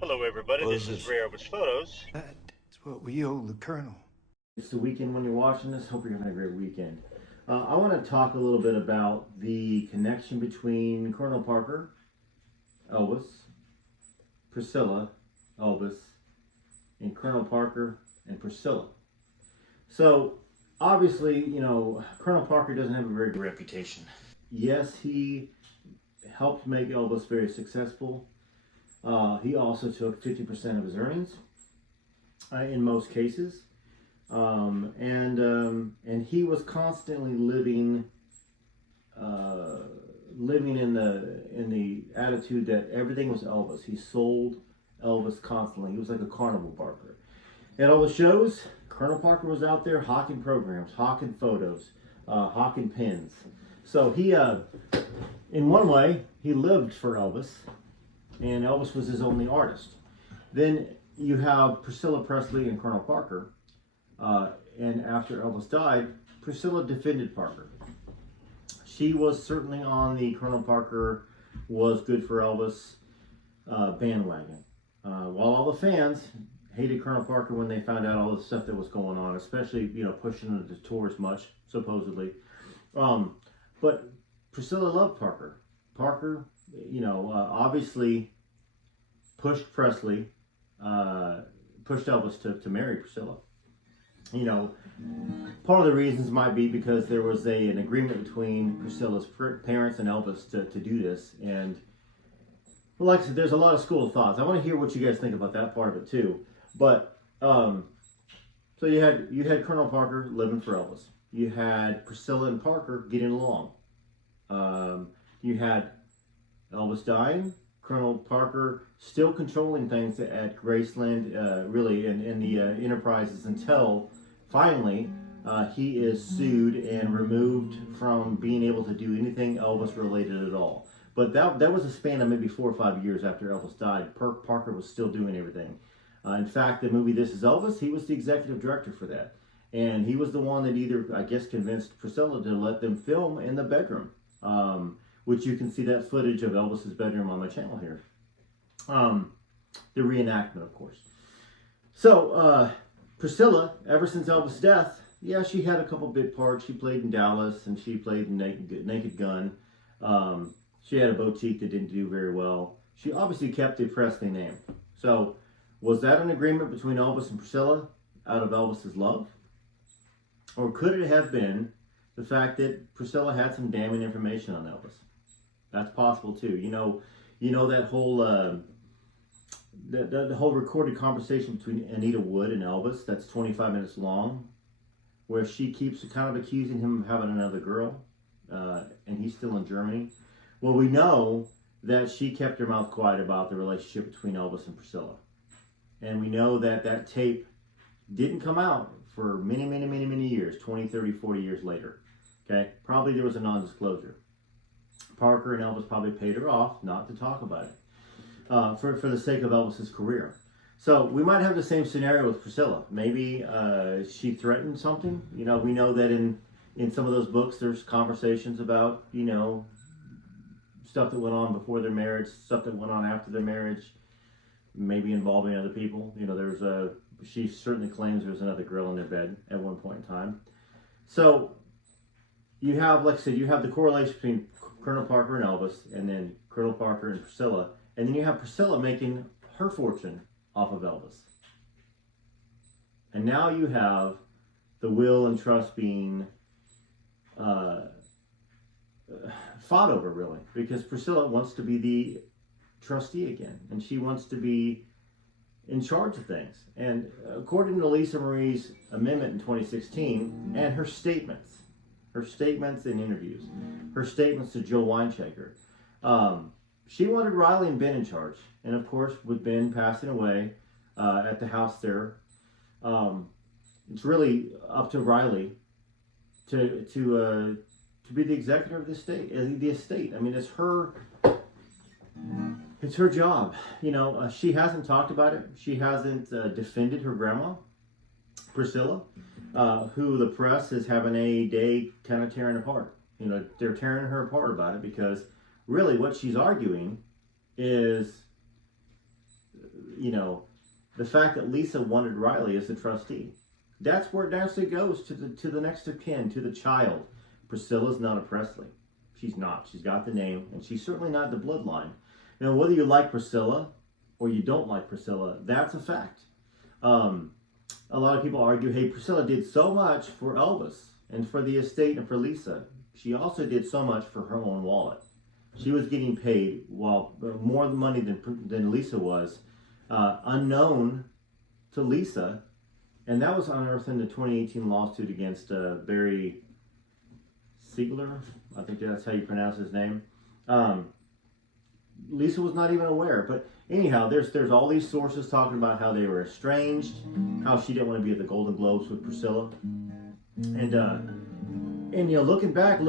Hello, everybody. This is Rare Elvis Photos. That's what we owe the Colonel. It's the weekend when you're watching this. Hope you're having a great weekend. I want to talk a little bit about the connection between Colonel Parker, Elvis, Priscilla, Elvis, and Colonel Parker and Priscilla. So, obviously, Colonel Parker doesn't have a very good reputation. Yes, he helped make Elvis very successful. He also took 50% of his earnings in most cases. And he was constantly living in the attitude that everything was Elvis. He sold Elvis constantly. He was like a carnival barker. At all the shows, Colonel Parker was out there hawking programs, hawking photos, hawking pins. So he, in one way, he lived for Elvis, and Elvis was his only artist. Then you have Priscilla Presley and Colonel Parker. And after Elvis died, Priscilla defended Parker. She was certainly on the Colonel Parker was good for Elvis bandwagon. While all the fans hated Colonel Parker when they found out all the stuff that was going on, especially, pushing him to tours much, supposedly. But Priscilla loved Parker. Parker, obviously pushed Presley, pushed Elvis to marry Priscilla. Part of the reasons might be because there was an agreement between Priscilla's parents and Elvis to do this. And well, like I said, there's a lot of school of thoughts. I want to hear what you guys think about that part of it too. But so you had Colonel Parker living for Elvis. You had Priscilla and Parker getting along. You had Elvis dying, Colonel Parker still controlling things at Graceland, really in the enterprises until finally he is sued and removed from being able to do anything Elvis related at all. But that was a span of maybe 4 or 5 years after Elvis died. Parker was still doing everything. In fact, the movie This Is Elvis, he was the executive director for that. And he was the one that either, I guess, convinced Priscilla to let them film in the bedroom. Which you can see that footage of Elvis's bedroom on my channel here. The reenactment, of course. So, Priscilla, ever since Elvis' death, yeah, she had a couple bit parts. She played in Dallas, and she played in Naked Gun. She had a boutique that didn't do very well. She obviously kept the Presley name. So, was that an agreement between Elvis and Priscilla out of Elvis's love? Or could it have been the fact that Priscilla had some damning information on Elvis? That's possible too. That whole the whole recorded conversation between Anita Wood and Elvis that's 25 minutes long, where she keeps kind of accusing him of having another girl, and he's still in Germany. Well, we know that she kept her mouth quiet about the relationship between Elvis and Priscilla, and we know that tape didn't come out for many, many, many, many years, 20, 30, 40 years later. Okay, probably there was a non-disclosure. Parker and Elvis probably paid her off not to talk about it for the sake of Elvis's career. So we might have the same scenario with Priscilla. Maybe she threatened something. We know that in some of those books there's conversations about, stuff that went on before their marriage, stuff that went on after their marriage, maybe involving other people. She certainly claims there was another girl in their bed at one point in time. So you have, like I said, you have the correlation between Colonel Parker and Elvis, and then Colonel Parker and Priscilla, and then you have Priscilla making her fortune off of Elvis. And now you have the will and trust being fought over, really, because Priscilla wants to be the trustee again, and she wants to be in charge of things. And according to Lisa Marie's amendment in 2016, and her statements in interviews, her statements to Joe Weintrager, she wanted Riley and Ben in charge. And of course, with Ben passing away at the house there, it's really up to Riley to be the executor of the estate. I mean, it's her job. She hasn't talked about it. She hasn't defended her grandma, Priscilla, who the press is having a day kind of tearing apart. They're tearing her apart about it because really what she's arguing is the fact that Lisa wanted Riley as the trustee. That's where it naturally goes to the next of kin, to the child. Priscilla's not a Presley. She's not. She's got the name, and she's certainly not the bloodline. Now, whether you like Priscilla or you don't like Priscilla, that's a fact. A lot of people argue, hey, Priscilla did so much for Elvis and for the estate and for Lisa. She also did so much for her own wallet. She was getting paid more money than Lisa was, unknown to Lisa, and that was unearthed in the 2018 lawsuit against Barry Siegler. I think that's how you pronounce his name. Lisa was not even aware, but anyhow, there's all these sources talking about how they were estranged, how she didn't want to be at the Golden Globes with Priscilla, and looking back,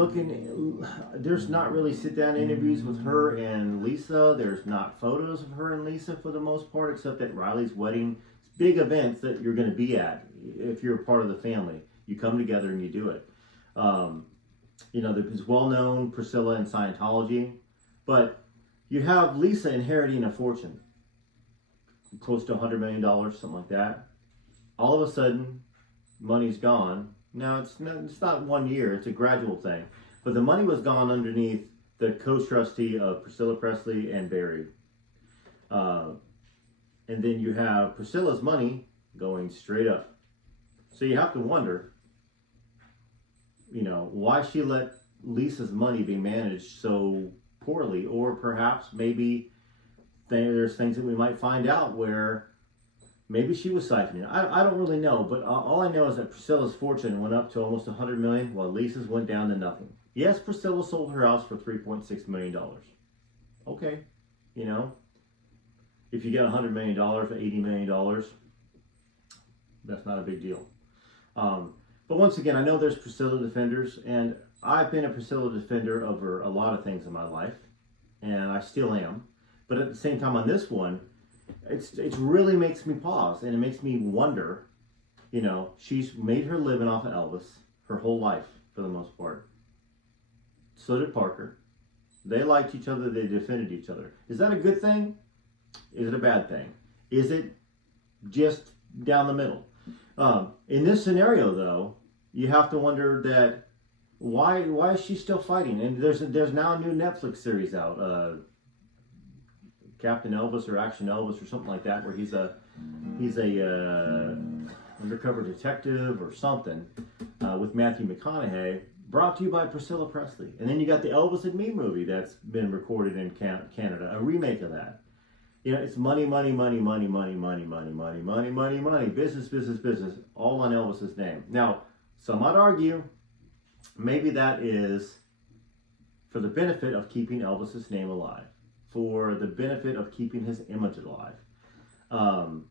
there's not really sit-down interviews with her and Lisa. There's not photos of her and Lisa for the most part, except at Riley's wedding. It's big events that you're going to be at if you're a part of the family. You come together and you do it. It's well-known Priscilla in Scientology, but you have Lisa inheriting a fortune, close to $100 million, something like that. All of a sudden, money's gone. Now, it's not 1 year, it's a gradual thing. But the money was gone underneath the co-trustee of Priscilla Presley and Barry. And then you have Priscilla's money going straight up. So you have to wonder, why she let Lisa's money be managed so poorly, or perhaps maybe there's things that we might find out where maybe she was siphoning. I don't really know, but all I know is that Priscilla's fortune went up to almost $100 million, while Lisa's went down to nothing. Yes, Priscilla sold her house for $3.6 million. Okay, if you get $100 million or $80 million, that's not a big deal. But once again, I know there's Priscilla defenders, and I've been a Priscilla defender over a lot of things in my life, and I still am. But at the same time, on this one, it really makes me pause, and it makes me wonder. She's made her living off of Elvis her whole life, for the most part. So did Parker. They liked each other. They defended each other. Is that a good thing? Is it a bad thing? Is it just down the middle? In this scenario, though, you have to wonder that why is she still fighting? And there's now a new Netflix series out, Captain Elvis or Action Elvis or something like that, where he's a undercover detective or something with Matthew McConaughey, brought to you by Priscilla Presley. And then you got the Elvis and Me movie that's been recorded in Canada, a remake of that. It's money, money, money, money, money, money, money, money, money, money, money, business, business, business, all on Elvis's name. Now, some might argue maybe that is for the benefit of keeping Elvis's name alive, for the benefit of keeping his image alive. But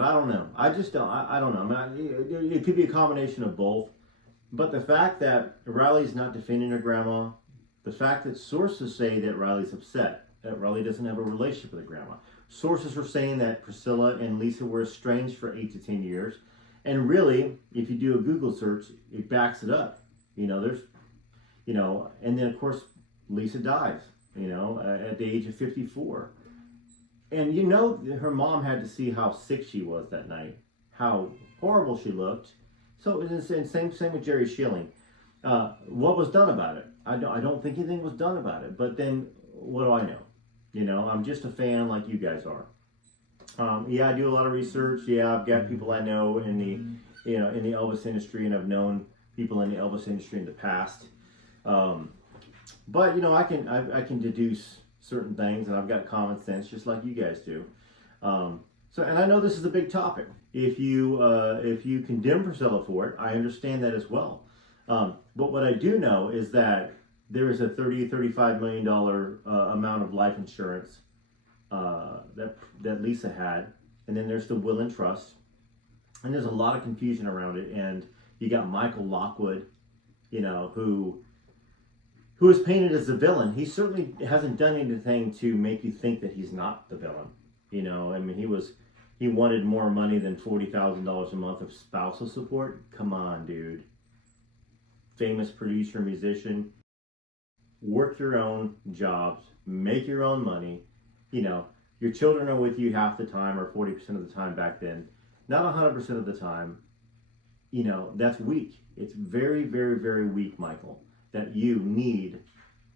I don't know. I just don't. I don't know. I mean, it could be a combination of both. But the fact that Riley's not defending her grandma, the fact that sources say that Riley's upset, that Riley doesn't have a relationship with her grandma. Sources are saying that Priscilla and Lisa were estranged for 8 to 10 years. And really, if you do a Google search, it backs it up. There's, and then of course, Lisa dies, at the age of 54. And her mom had to see how sick she was that night, how horrible she looked. So it's the same with Jerry Schilling. What was done about it? I don't think anything was done about it. But then, what do I know? I'm just a fan like you guys are. I do a lot of research. Yeah, I've got people I know in the Elvis industry, and I've known people in the Elvis industry in the past. But I can deduce certain things, and I've got common sense, just like you guys do. And I know this is a big topic. If you condemn Priscilla for it, I understand that as well. But what I do know is that there is a $35 million amount of life insurance that Lisa had, and then there's the will and trust, and there's a lot of confusion around it. And you got Michael Lockwood, who is painted as the villain. He certainly hasn't done anything to make you think that he's not the villain. I mean, he wanted more money than $40,000 a month of spousal support. Come on, dude. Famous producer, musician. Work your own jobs, make your own money, Your children are with you half the time, or 40% of the time back then. Not 100% of the time. You know, that's weak. It's very, very, very weak, Michael, that you need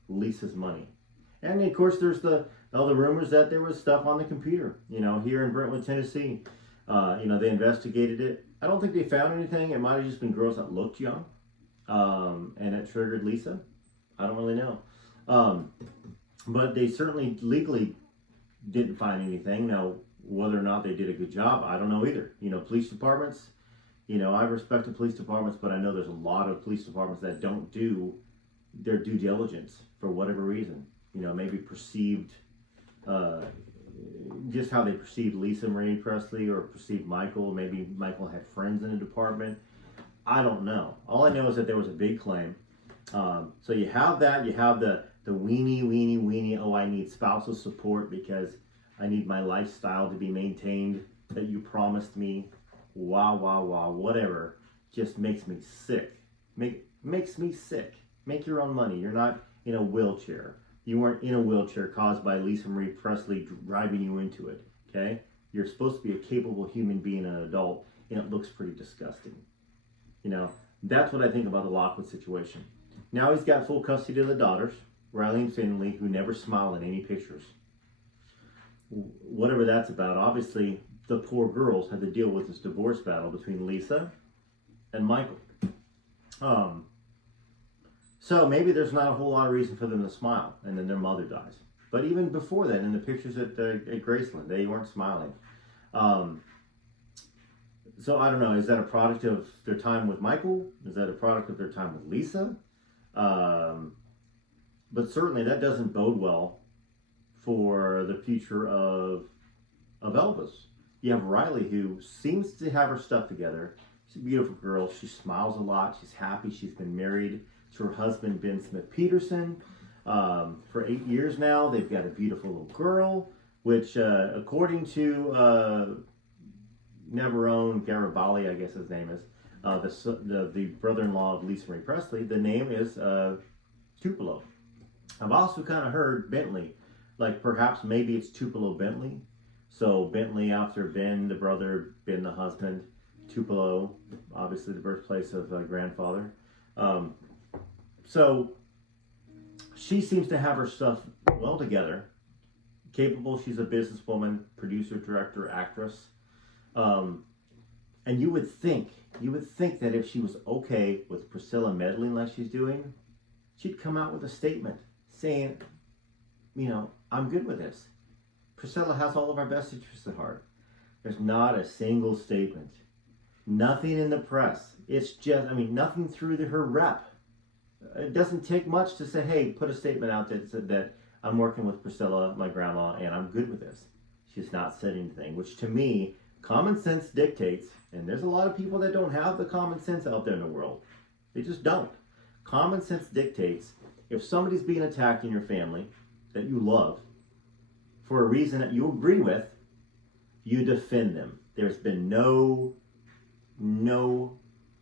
Lisa's money. And of course, there's all the rumors that there was stuff on the computer, you know, here in Brentwood, Tennessee. You know, they investigated it. I don't think they found anything. It might have just been girls that looked young, and it triggered Lisa. I don't really know. But they certainly legally didn't find anything. Now, whether or not they did a good job, I don't know either. You know, police departments, you know, I respect the police departments, but I know there's a lot of police departments that don't do their due diligence for whatever reason. You know, maybe perceived, just how they perceived Lisa Marie Presley or perceived Michael. Maybe Michael had friends in the department. I don't know. All I know is that there was a big claim. So you have that. You have the weenie. Oh, I need spousal support because I need my lifestyle to be maintained that you promised me. Wow, whatever. Just makes me sick. Makes me sick. Make your own money. You're not in a wheelchair. You weren't in a wheelchair caused by Lisa Marie Presley driving you into it. Okay? You're supposed to be a capable human being, an adult, and it looks pretty disgusting. You know, that's what I think about the Lockwood situation. Now he's got full custody of the daughters, Riley and Finley, who never smile in any pictures. Whatever that's about. Obviously, the poor girls had to deal with this divorce battle between Lisa and Michael. So maybe there's not a whole lot of reason for them to smile, and then their mother dies. But even before that, in the pictures at Graceland, they weren't smiling. So I don't know, is that a product of their time with Michael? Is that a product of their time with Lisa? But certainly that doesn't bode well for the future of Elvis. You have Riley, who seems to have her stuff together. She's a beautiful girl. She smiles a lot. She's happy. She's been married to her husband, Ben Smith Peterson, for 8 years now. They've got a beautiful little girl, which according to Navarone Garibaldi, I guess his name is, the brother-in-law of Lisa Marie Presley, the name is Tupelo. I've also kind of heard Bentley, like perhaps maybe it's Tupelo Bentley. So Bentley after Ben, the brother, Ben the husband, Tupelo, obviously the birthplace of grandfather. So she seems to have her stuff well together, capable. She's a businesswoman, producer, director, actress. And you would think that if she was okay with Priscilla meddling like she's doing, she'd come out with a statement saying, you know, I'm good with this. Priscilla has all of our best interests at heart. There's not a single statement. Nothing in the press. It's just, I mean, nothing through her rep. It doesn't take much to say, hey, put a statement out that said that I'm working with Priscilla, my grandma, and I'm good with this. She's not said anything, which to me, common sense dictates, and there's a lot of people that don't have the common sense out there in the world. They just don't. Common sense dictates, if somebody's being attacked in your family that you love for a reason that you agree with, you defend them. There's been no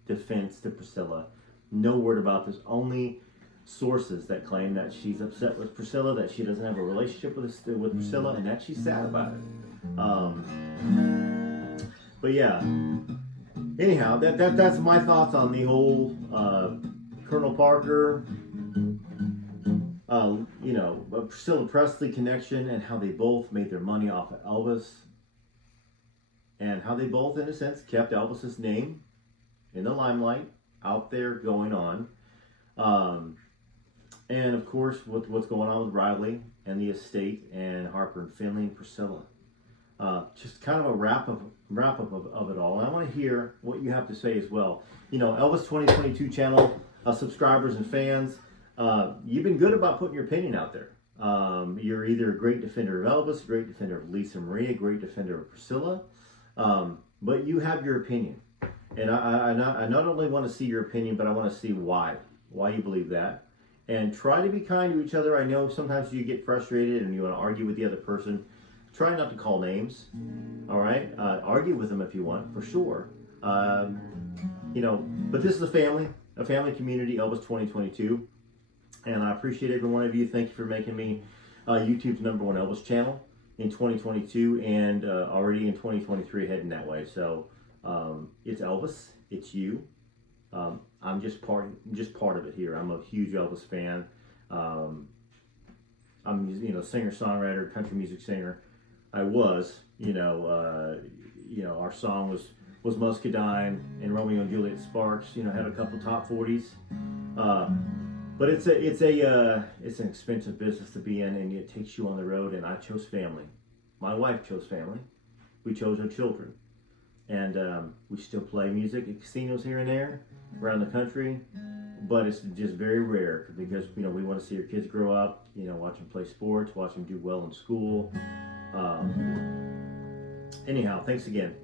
defense to Priscilla. No word about this. Only sources that claim that she's upset with Priscilla, that she doesn't have a relationship with Priscilla, and that she's sad about it. But yeah. Anyhow, that's my thoughts on the whole Colonel Parker, Priscilla Presley connection, and how they both made their money off of Elvis, and how they both, in a sense, kept Elvis's name in the limelight, out there going on. And of course, what's going on with Riley and the estate, and Harper and Finley and Priscilla. Just kind of a wrap up of it all. And I want to hear what you have to say as well. You know, Elvis 2022 channel subscribers and fans, you've been good about putting your opinion out there. You're either a great defender of Elvis, a great defender of Lisa Marie, a great defender of Priscilla, but you have your opinion. And I not only want to see your opinion, but I want to see why you believe that. And try to be kind to each other. I know sometimes you get frustrated and you want to argue with the other person. Try not to call names, all right? Argue with them if you want, for sure. But this is a family community, Elvis 2022. And I appreciate every one of you. Thank you for making me YouTube's #1 Elvis channel. in 2022 and already in 2023 heading that way. So it's Elvis, it's you. I'm just part of it here. I'm a huge Elvis fan. I'm singer songwriter, country music singer. I was our song was Muscadine and Romeo and Juliet Sparks. Had a couple top 40s. But it's an expensive business to be in, and it takes you on the road. And I chose family. My wife chose family. We chose our children, and we still play music at casinos here and there around the country. But it's just very rare because we want to see our kids grow up. Watch them play sports, watch them do well in school. Anyhow, thanks again.